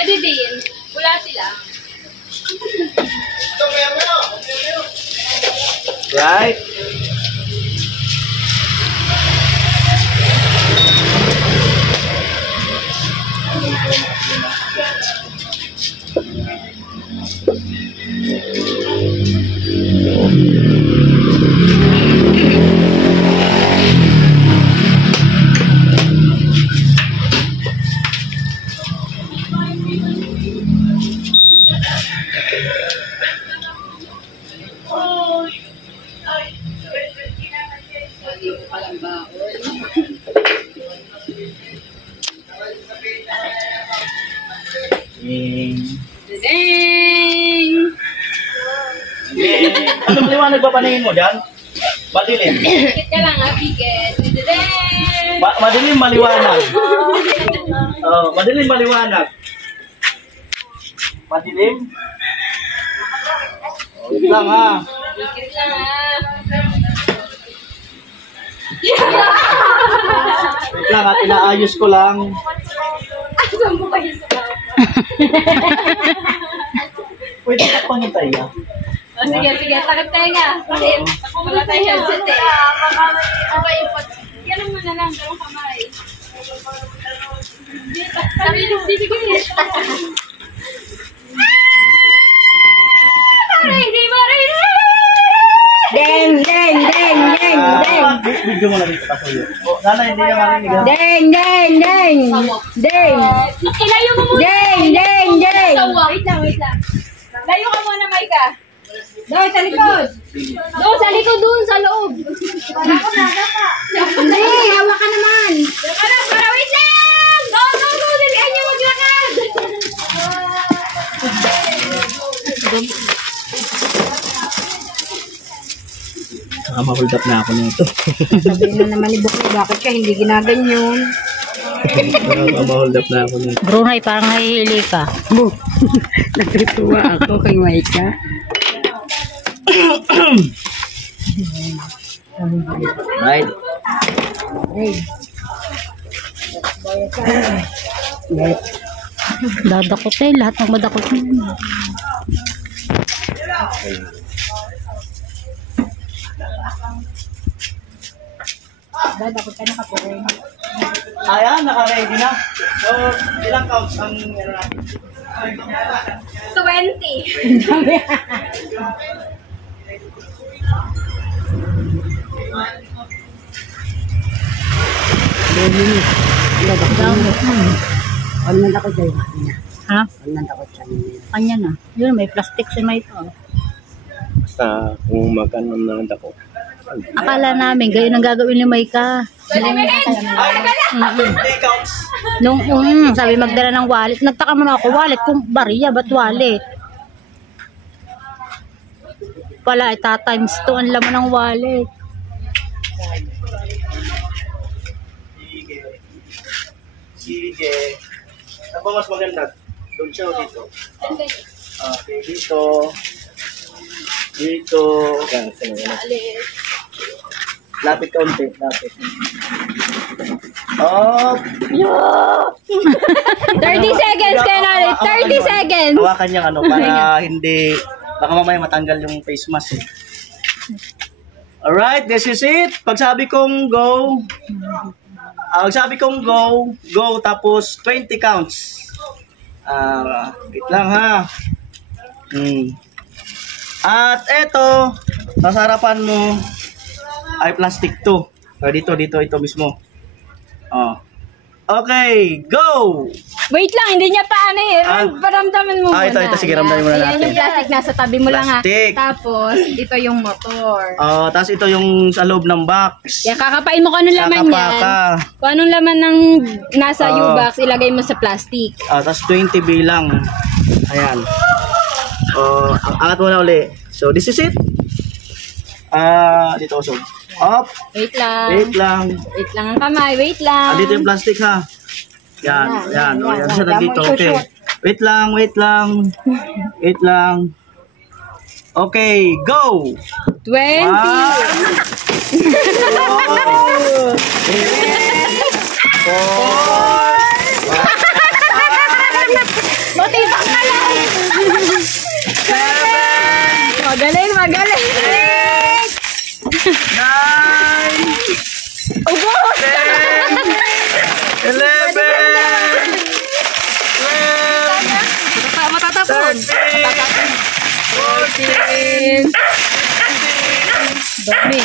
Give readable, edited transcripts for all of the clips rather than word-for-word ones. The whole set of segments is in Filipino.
Pwede din. Wala sila. Right? Ding! Ano maliwanag ba panahin mo dyan? Madilim. Bigit ka lang ha, bigit. Ding! Madilim maliwanag. Madilim maliwanag. Madilim? Wait lang ha. Bigit lang ha. Wait lang ha, inaayos ko lang. Asan mo kayo sa baba? Pwede ka pangitay ha. O sige, takip tayo nga. Bakit? Wala tayo headset eh. Ganun mo na lang, ganun kamay. Sabi nyo, sige. Hindi marinig! Deng! Video mo na dito kasuyo. Sana hindi niya marinig ha. Deng! Ilayo mo muna! Deng! Wait lang. Layo ka muna, Maika. Doon sa likod! Doon, sa likod, doon, sa loob. Hindi! Hawa ka naman! Para, wait lang! Go! Dalihan niyo maglakad! Ma-hold up na ako nito. Sabihin na naman ni Bukay, bakit ka hindi ginaganyan? Ma-hold up na ako nito. Brunei, parang nahihili ka. Natutuwa ako kay Maika. Right. Dadakot eh, lahat ng madakot mo. Dadakot ka na kapurin. Ayan, naka-ready na. So, ilang counts ang meron natin? 20. Huwag nang takot kayo. Ha? Huwag nang takot siya. Kanya na. Yun, may plastic si Maika. Basta kung magkano na ako. Akala namin, gayon ang gagawin ni Maika. counts. Nung sabi magdala ng wallet, nagtaka mo na ako, wallet kung bariya, ba't wallet? Pala, times 2 ang laman ng wallet. Sige. Ano ba mas maganda? Doon siya o dito? Okay, dito. Dito. Lapit kaunti. Lapit. Oh! 30 seconds kayo na ulit. 30 seconds. Hawakan niyang ano para hindi, baka mamaya matanggal yung face mask eh. Alright, this is it. Pag sabi kong go, go, tapos 20 counts. Wait lang ha. At eto, sa harapan mo ay plastic to. Dito, ito mismo. Okay, go! Wait lang, hindi niya pa ano eh. Paramdaman mo muna. Ito, sige, ramdaman muna natin. Ayan yung plastic, nasa tabi mo lang ha. Plastic. Tapos, ito yung motor. Tapos ito yung sa loob ng box. Yan, kakapain mo kung anong laman yan. Kakapaka. Kung anong laman ng nasa U-box, ilagay mo sa plastic. Tapos 20 bilang. Ayan. Angat mo na uli. So, this is it. Dito also. Up. Wait lang. Wait lang. Wait lang ang kamay. Wait lang. Dito yung plastic ha. Yan. Yan. Yan siya na dito. Okay. Wait lang. Wait lang. Wait lang. Okay. Go. 20. 4. 14. Dami.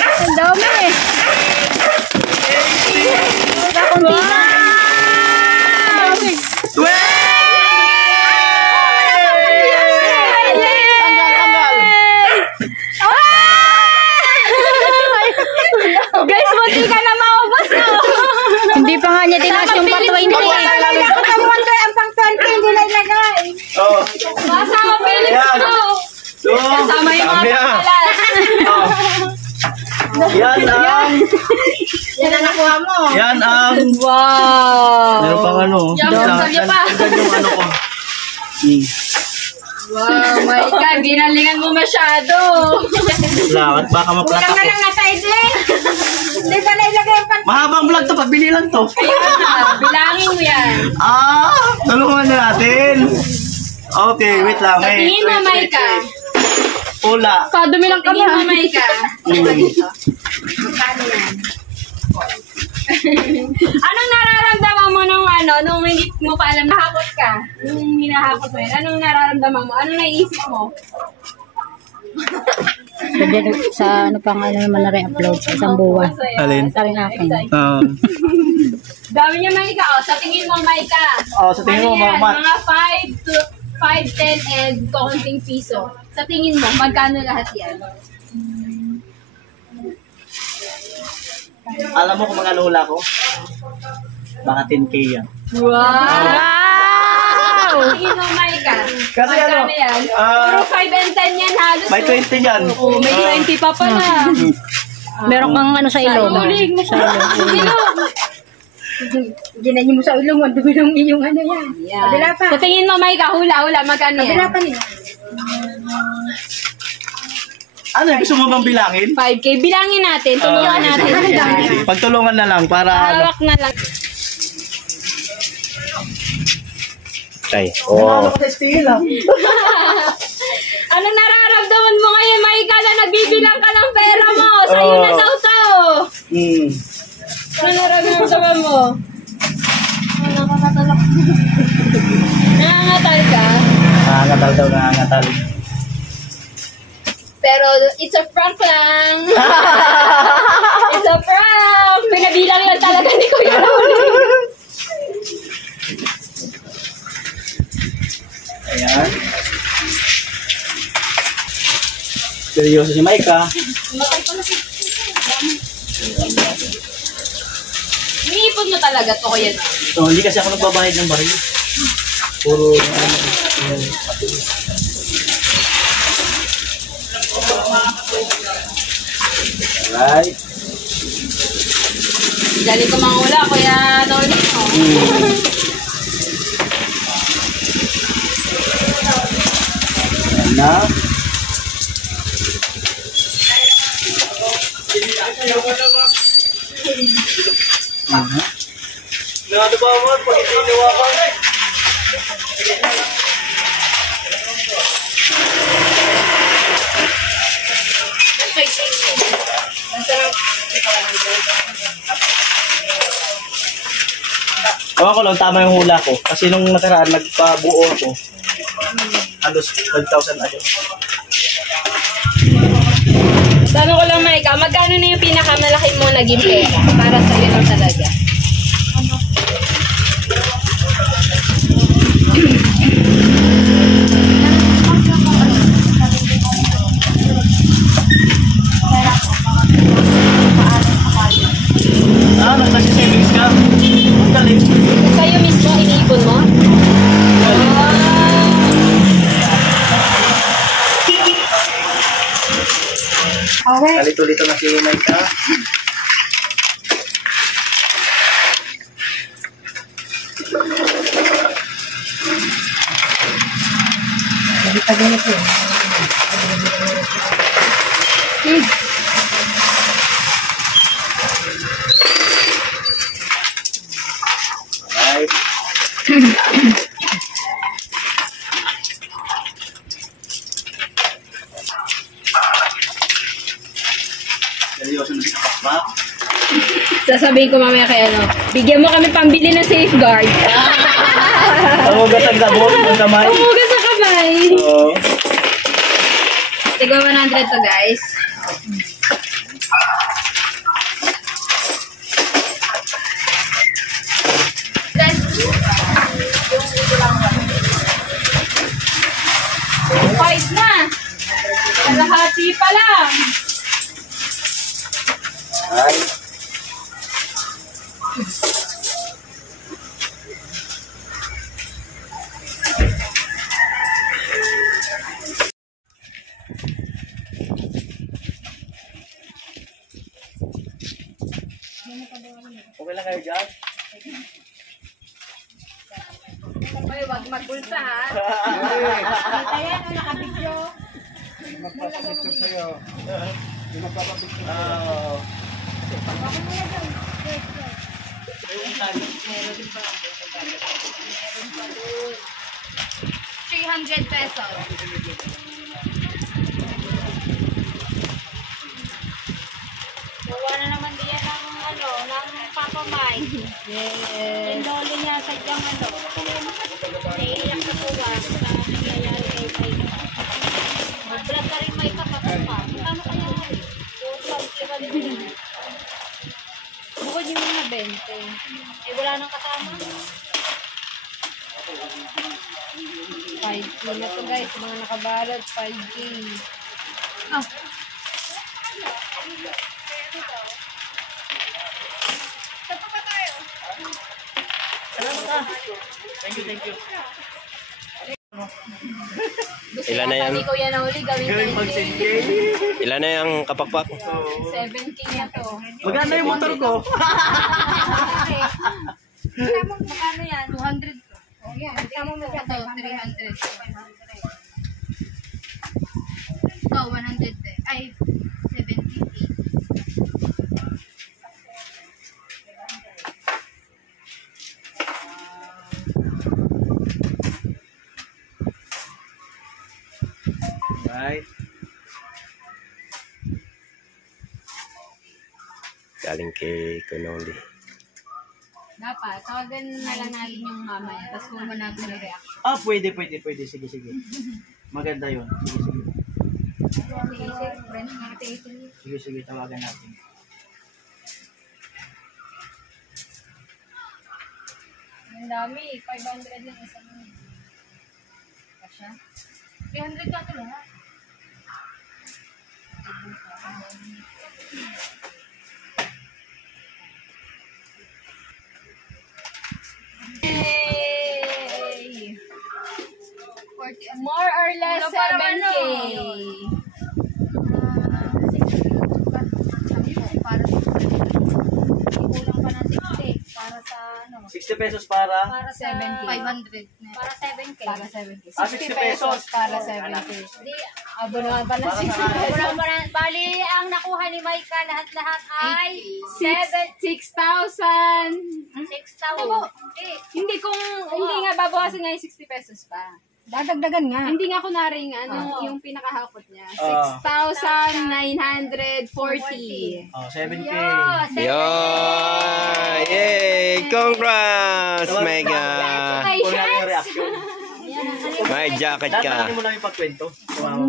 Ang dami. Kakunti na. 12! Guys, munti ka na maubos ko. Hindi pa nga niya tinaas yung pa 20. Ang pang 20, hindi na ilagay. Oh. Kasama Felix ko. So, Kasama yung mga pangkalas. yan ang... Yan ang nakuha mo. Yan ang... Wow. Meron pang ano. Yan pa. Yan yung ano ko. Wow, my God. Binalingan mo masyado. Lakad, baka maplata ko. Kulang na lang nasa idling. Hindi pa nailagay yung pang... Mahabang vlog to, pabili lang to. Ayun na, bilangin mo yan. Tulungan na natin. Okay, wait lang. Sa tingin mo, Maika. Pula. Kadumi lang kami. Tingin mo, Maika. Magkano yan? Anong nararamdaman mo nung hindi mo pa alam nahakot ka? Nung hinahakot mo yun, anong nararamdaman mo? Anong naiisip mo? Sa ano pang ano naman na re-upload sa isang buwan. Alin? Sa rin akin. Dami niya, Maika. O, sa tingin mo, Maika. Sa tingin mo, Ano yan? Mat? Mga 5, 10, and konting piso. Sa tingin mo, magkano lahat yan? Alam mo kung mga hula ko? Baka 10K yan. Wow! Sa tingin mo, Maika. Kasi magkano ano, yan? Puro 5 and 10 yan halos. May 20 yan. Oo, may 20 pa pala. Meron kang ano sa ilong. Ulig mo sa ilong. Ginanyo mo sa ilong, ang dumi ng iyong ano yan. Kabila pa. Sa tingin mo, Maika, hula, magkano yan? Kabila pa niya. Ano, gusto mo bang bilangin? 5K. Bilangin natin. Tulungan natin. Pagtulungan na lang para... Hawak na lang. Okay. Oh. Anong nararamdaman mo ngayon, Maika, na nagbibilang ka ng pera mo? Sa'yo na sausaw. Ano nararamdaman mo? Nakakatalak. Nangangatal ka? Nangangatal daw, nangangatal. Pero it's a prank lang. It's a prank. Pinabilang lang talaga ni Kuya Rolly. Ayan. Seryoso si Maika. Iniipon mo talaga to, Kuya. So, hindi kasi ako nagbabayad ng baril. Puro... Alright. Dali ko mangula, Kuya Rolly. Ayan na. Nakatubawan, pag hindi niwakan. Ewan ko lang, tama yung hula ko. Kasi nung nakaraan, nagpabuo ako. Halos 12,000 agad. Tanong ko lang, Maika, magkano na yung pinakamalaki mo naging pera? Para sa'yo lang talaga. Nagsa-savings ka? Ang galing. Sa'yo mismo, iniipon mo? Okay. Kalito-lito na si Maika. Alright. Seryoso na sa pakpak. Sasabihin ko mamaya kay ano, bigyan mo kami pambili ng safeguard. Hugas ang sabon ng kamay. Umugas sa kamay. Oo. Tigwa 100 to, guys. Five na. Kalahati pa lang. Ay. Okay lang kayo dyan? Ay, wag magbulsa, ha? Kita yan, nakabidyo. Magpapapicture sa'yo. Magpapapicture sa'yo. Oo. Meron pa. 300 pesos. Gawa na naman diyan ng Papa Mike. Yung lolo niya sadyang naiiyak na buwa sa nangyayari kay Mike. Mag-vlog ka rin Mike kapag pa. Kano kaya rin? Bukod yung mga 20. Eh wala nang kasama. 5K na to, guys. Mga nakabalot, 5K. Ah. Thank you, thank you. Ilan na yan? Sabi ko yan na uli, gawin Gawin pag 10K. 10K. Ilan na yung kapakpak? 7K na to. Magkano yung motor ko? Magkano yan? 200. Oh, yan. Ito, 300. Ito, 100. Ay, 70. Right. Galing kay Kunoli. Dapat, tawagan na lang natin yung mama niya. Tapos kung natin yung reaction. Ah, pwede. Sige, sige. Maganda yun. Sige, tawagan natin. Ang dami, 500 lang isang. Kasya? 300 ka ito lahat. Yay! 40, more or less 7K. Kulang pa ng 60 para sa 60 pesos para? para sa 7K. 500. Para 7K. Para 7K. Ah, 60 pesos. Para 7K. Di, Abo naman pa na Para 60 sa pesos. wala pa na, bali ang nakuha ni Maika lahat-lahat ay 6,000. 6,000. Hindi hindi nga babawasan nga yung 60 pesos pa. Dadagdagan nga. Hindi nga kunwari yung pinakahakot niya. Ah. 6,940. Oh, 7K. Yay! Yay! Congrats, Mega! Kulang yung reaction. May jacket ka. Tatanggalin mo lang yung pagkwento.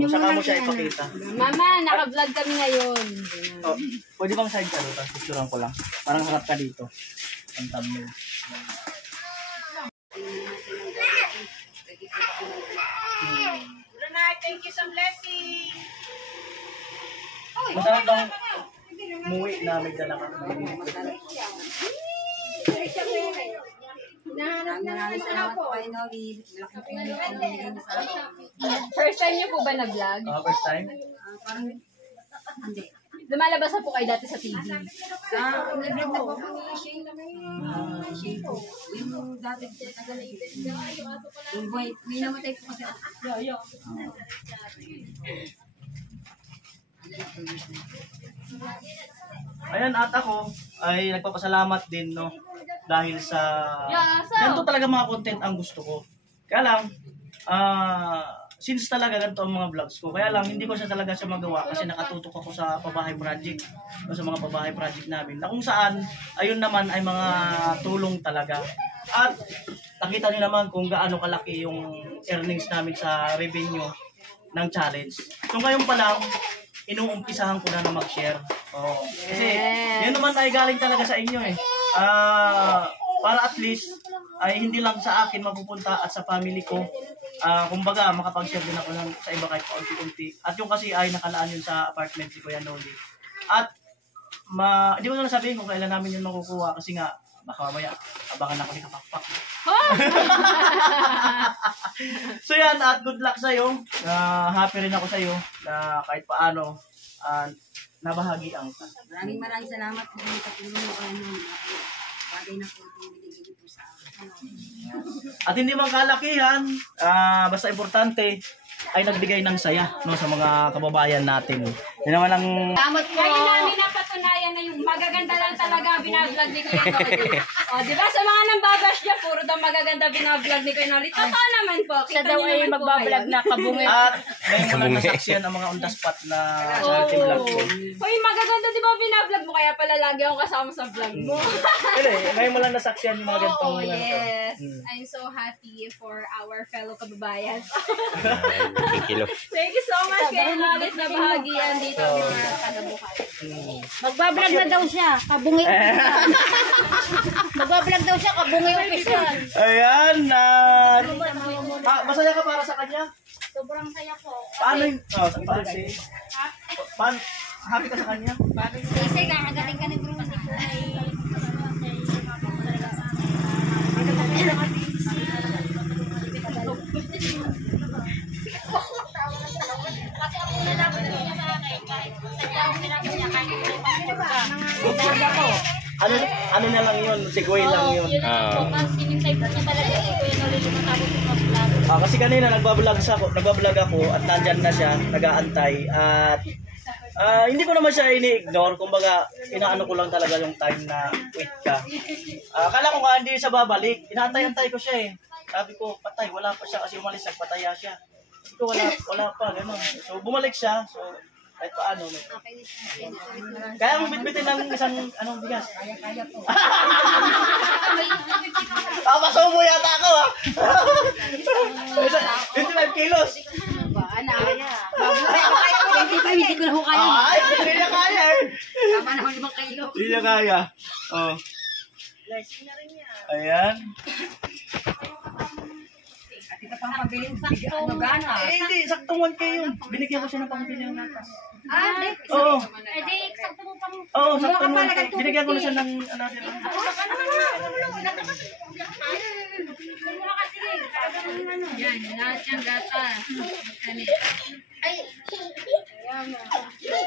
Saka mo siya ipakita. Mama, naka-vlog kami ngayon. Oh, pwede bang side ka doon? Tapos picturean ko lang. Parang harap ka dito. Ang thumbnail. Thank you sa blessing. Masarap bang umuwi na may dala ka? First time niyo po ba na-vlog? First time? Lumalabas na po kayo dati sa TV. Nag-vlog na po ako ni Shay. Yung dati yung boy, may namatay po kasi. Ayan, at ako ay nagpapasalamat din, no? Dahil sa... Yeah, so- ganito talaga mga content ang gusto ko. Kaya lang, since talaga ganito ang mga vlogs ko, kaya lang hindi ko siya talaga siya magawa kasi nakatutok ako sa pabahay project o sa mga pabahay project namin na kung saan, ayun naman ay mga tulong talaga. At nakita niyo naman kung gaano kalaki yung earnings namin sa revenue ng challenge. So ngayon pa lang, inuumpisahan ko na mag-share. Oh, kasi yun naman ay galing talaga sa inyo eh. Para at least ay hindi lang sa akin mapupunta at sa family ko. Kumbaga makapag-share din ako sa iba kahit paunti-unti. At yung kasi ay nakalaan yun sa apartment si Kuya Noli. At hindi ko na sabihin kung kailan namin yun makukuha kasi nga baka mamaya abangan ako ni Kapakpak. So yan, at good luck sa'yo. Happy rin ako sa'yo na kahit paano nabahagian ka. Maraming salamat po sa tulong mo ano. Bagay na po binigay po sa akin. At hindi man kalakihan, basta importante ay nagbigay ng saya no sa mga kababayan natin. Yun naman ang Salamat po. Kaya namin napatunayan na yung magaganda lang talaga binablog ni Kuya Noli. O, di ba? Sa mga nambabash niya, puro daw magaganda binablog ni Kuya Noli. Totoo naman po. Siya daw ay magbablog na kabungay. at ngayon ko lang nasaksiyan ang mga on the spot na charity vlog ko. Hoy, magaganda di ba binablog mo? Kaya pala lagi akong kasama sa vlog mo. Pero ngayon mo lang nasaksiyan yung mga ganitong Oh, yes. I'm so happy for our fellow kababayan. Kikilo. Thank you so much kay Noli na bahagian dito mga kanabukan. Magbablog na daw siya. Kabungay opisyal. Magbablog daw siya. Kabungay opisyal. Ayan, masaya ka para sa kanya? Sobrang saya po. Paano yung... happy ka sa kanya? Kasi kakagaling ka ng grupo sa Ano na lang yun? Sigway lang yun. Kasi hinintay po niya talaga si Kuya Noli lumatapos yung mag-vlog. Kasi kanina nagbablog ako at nandyan na siya, nag-aantay at hindi ko naman siya ini-ignore, kumbaga inaano ko lang talaga yung time na wait ka. Akala ko nga hindi siya babalik, inaantay-antay ko siya eh. Sabi ko, patay, wala pa siya kasi umalis, nagpataya siya. Sabi ko, wala pa, gano'n. So bumalik siya, so kahit paano. Kaya mong bitbitin ng isang bigas. Kaya po. Pasubo yata ako ha. 25 kilos. Hindi ko na ho kaya. Ay, hindi niya kaya eh. Tama na ho 5 kilo. Hindi niya kaya. Oh. Ayan. Kita pang pabiling sakto. Ano gana? Hindi, saktong 1K yun. Binigyan ko siya ng pangpili ng natas. Hindi. Oo. Hindi, sakto mo pang... Oo, saktong 1K. Binigyan ko na siya ng Yan, lahat yung gata.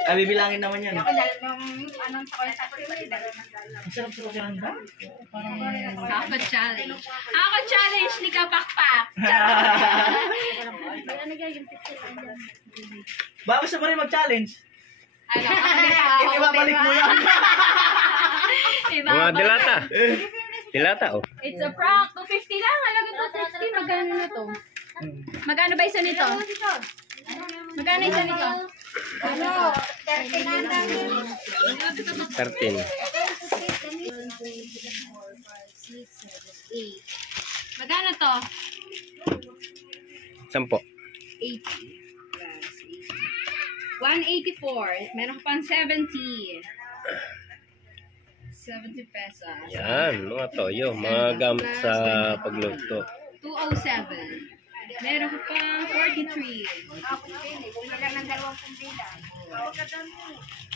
Ay, bibilangin naman yan. Anong takoy sa Sarap-sarap yan ba? Ako challenge. Ako challenge ni Kapakpak. Bakit gusto mo rin mag-challenge? Ano? Ibabalik mo yan. Mga dilata. Dilata, oh. It's a prank. 250 lang. Halaga 250. Magkano na to? Magkano ba isa nito? Magkano isa nito? Ano? 13 na lang. 13. Magkano to? 10. 80. 184. Meron ka pang 70. 70 pesos. Yan, mga toyo. Mga gamit sa pagluto. 207. Meron ka pang 43.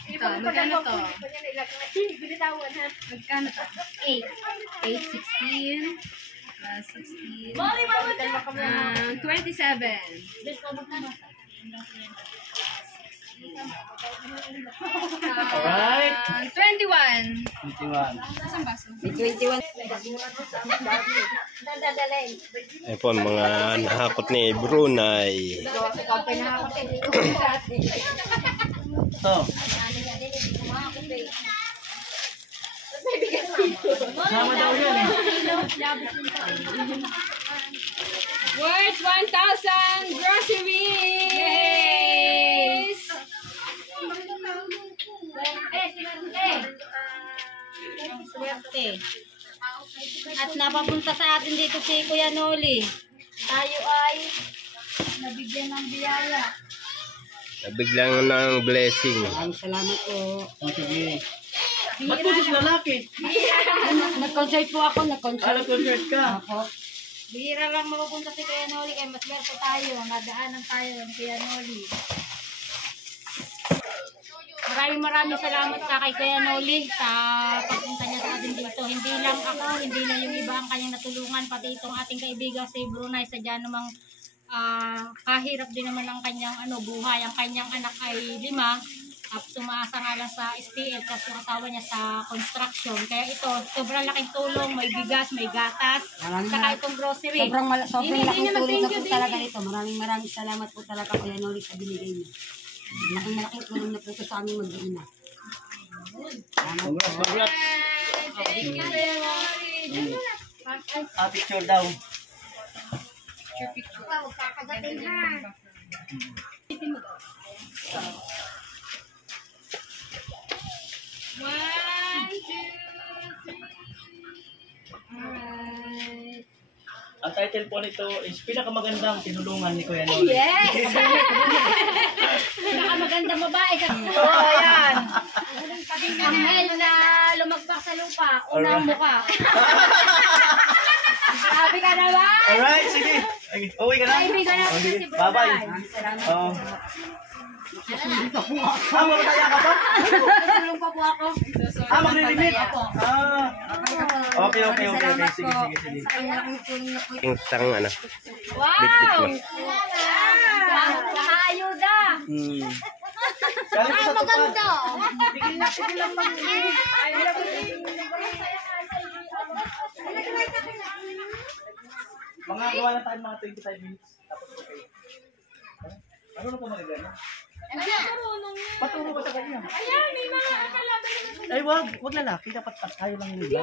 Ito, magkano to? Magkano to? 8. 8, 16. Plus 16. 27. Alright. 21. 21. Saan baso? 21. Ay po, mga nahakot ni Brunei. Ito. Sama daw yan eh. Worth 1,000 groceries! At napapunta sa atin dito si Kuya Noli. Tayo ay nabigyan ng biyaya. Biglang ng blessing. Maraming salamat po. Sige. Ba't po sis lalaki? Nag-concert po ako, nag-concert. Concert ka. Ako. Bihira lang mapupunta si Kuya Noli kaya mas berto tayo. Nadaanan tayo ng Kuya Noli. Maraming salamat sa kay Kuya Noli sa pagpunta niya sa atin dito. Hindi lang ako, hindi lang yung iba ang kanyang natulungan, pati itong ating kaibigan si Brunei. Sadya namang kahirap din naman ang kanyang buhay. Ang kanyang anak ay 5 at sumaasa nga lang sa STL kasi yung asawa niya sa construction. Kaya ito, sobrang laking tulong. May bigas, may gatas, saka itong grocery. Sobrang laking tulong na po talaga ito. Maraming salamat po talaga Kuya Noli sa binigay niyo. Malaking tulong na po ito sa aming mag-iina. Congrats. Thank you, Kuya Noli. Picture daw. Kakagatin ha. One, two, three. Alright. Ang title po nito is Pinakamagandang Tinulungan ni Kuya Noli. Yes! Pinakamagandang babae ka. Oh, ayan. Anghel na lumagpak sa lupa. Unang mukha. Sabi ka na ba? Alright, sige. Uwi ka na. Kaibigan natin Sige. si Brunei. Bye-bye. Salamat. Mamataya ka pa? Tulong pa po ako. Magre-remit? Ako. Okay. Salamat Sige. po. Sa kanya laking tulong na po. Yung tang ano. Wow! Nakaayuda! Galing ko sa maganda. Mga gawa lang tayo mga 25 minutes. Tapos okay. Ano na po magagana? Marunong yan. Paturo ka sa kanya. Ayan, may mga kalaban na. Ay, wag lalaki. Dapat tayo lang yung iba.